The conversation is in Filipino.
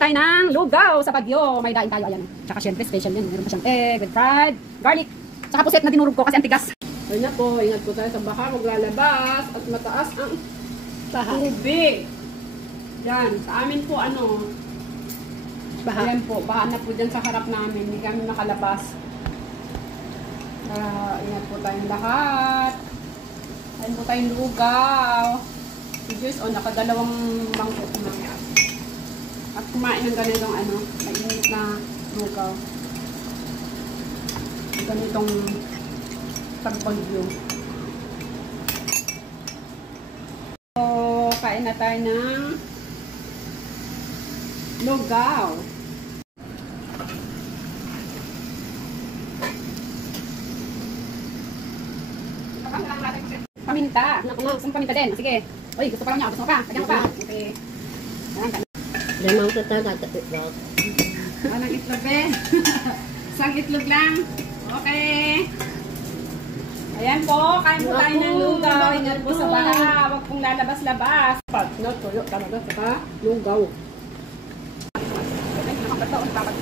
tayo ng lugaw sa Baguio. May daing tayo, ayan. Tsaka syempre, special yan. Meron pa siyang egg with fried garlic. Tsaka puset na dinurog ko kasi antigas. Ayun na po, ingat po tayo sa baka, maglalabas at mataas ang tubig. Yan, sa amin po Baha. Ayan po, baha na po dyan sa harap namin. Hindi kami nakalabas. Ingat po tayong lahat. Ayan po tayong lugaw. Si Joyce, nakadalawang mangkok na. At kumain ng ganitong mainit na lugaw. Ganitong tagbagyo. So, kain na tayo ng lugaw. Paminta. Gusto mo paminta din? Sige. Uy, gusto pa lang niya. Gusto mo pa? Lagyan mo pa. Okay. Yan. Lemang ko tayo itlog. Anong itlog eh? Isang itlog lang. Okay. Ayan po. Kain po tayo ng lugaw. Ingat po sa baha. Huwag pong lalabas-labas. Tuyo talaga sa lugaw. Ay, nakakataon. Dapat.